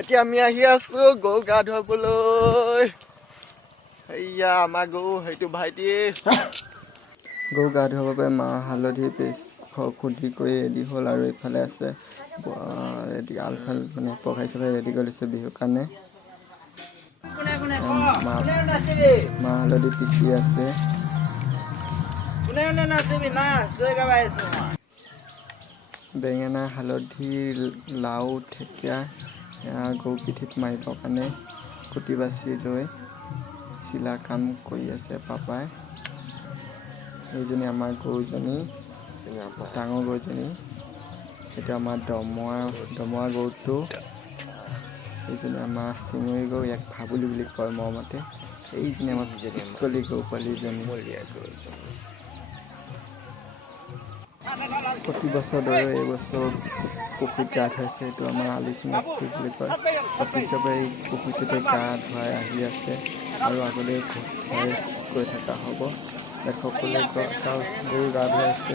এতিয়া আমি আহি আছো গৰু গা ধুৱাবলৈ। এয়া আমাৰ গৰু সেইটো ভাইটি গৰু গা ধুৱাব বাবে মাহ হালধি পেষ্ট খুন্দি কৰি ৰেডি হ'ল আৰু এইফালে আছে ৰেডি আলচাল মানে পকাই চকাই ৰেডি কৰি লৈছে বিহুৰ কাৰণে। মাহ হালধি পিচি আছে। বেঙেনা হালধি লাও ঢেকীয়া গৰু পিঠিত মাৰিবৰ কাৰণে কুটি বাছি লৈ চিলা কাম কৰি আছে পাপাই। এইজনী আমাৰ গৰুজনী ডাঙৰ গৰুজনী, এইটো আমাৰ দমৰা গৰুটো, এইজনী আমাৰ চিঙৰি গৰু, ইয়াক ভাবুলি বুলি কয় মৰমতে। এইজনী আমাৰ পিতলি গৰু পোৱালিজনী। প্ৰতি বছৰ দৰে এইবছৰ পুখুৰীত গা ধুৱাইছে। এইটো আমাৰ 𝑘𝘼𝙨 পুখুৰী বুলি কয়। প্ৰতি বছৰে এই পুখুৰীটোতে গা ধুৱাই আহি আছে আৰু আগলৈ ধুৱাই গৈ থকা হ'ব। সকলোৱে গৰু গা ধুৱাই আছে।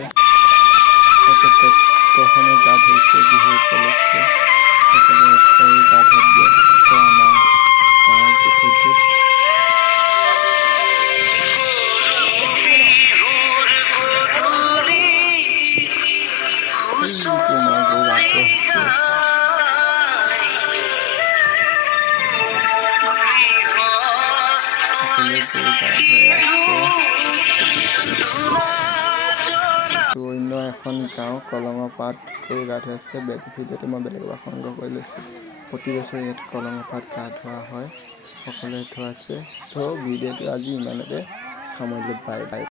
ট্ৰেক্টৰখনে গা ধুৱাইছে বিহু উপলক্ষে। সকলোৱে গৰু গা ধুৱাত ব্যস্ত আমাৰ গাঁৱৰ পুখুৰীটোত। তোমাৰ গৰু গা ধুৱাই আছে। অন্য এখন গাঁও কলঙৰ পাত গৰু গা ধুৱাইছে। ভিডিঅ'টো মই বেলেগ এবাৰ সংগ্ৰহ কৰি লৈছোঁ। প্ৰতি বছৰে ইয়াত কলঙৰ পাত গা ধোৱা হয়। সকলোৱে ধুৱাইছে। ভিডিঅ'টো আজি ইমানতে সামৰিলোঁ। Bye bye.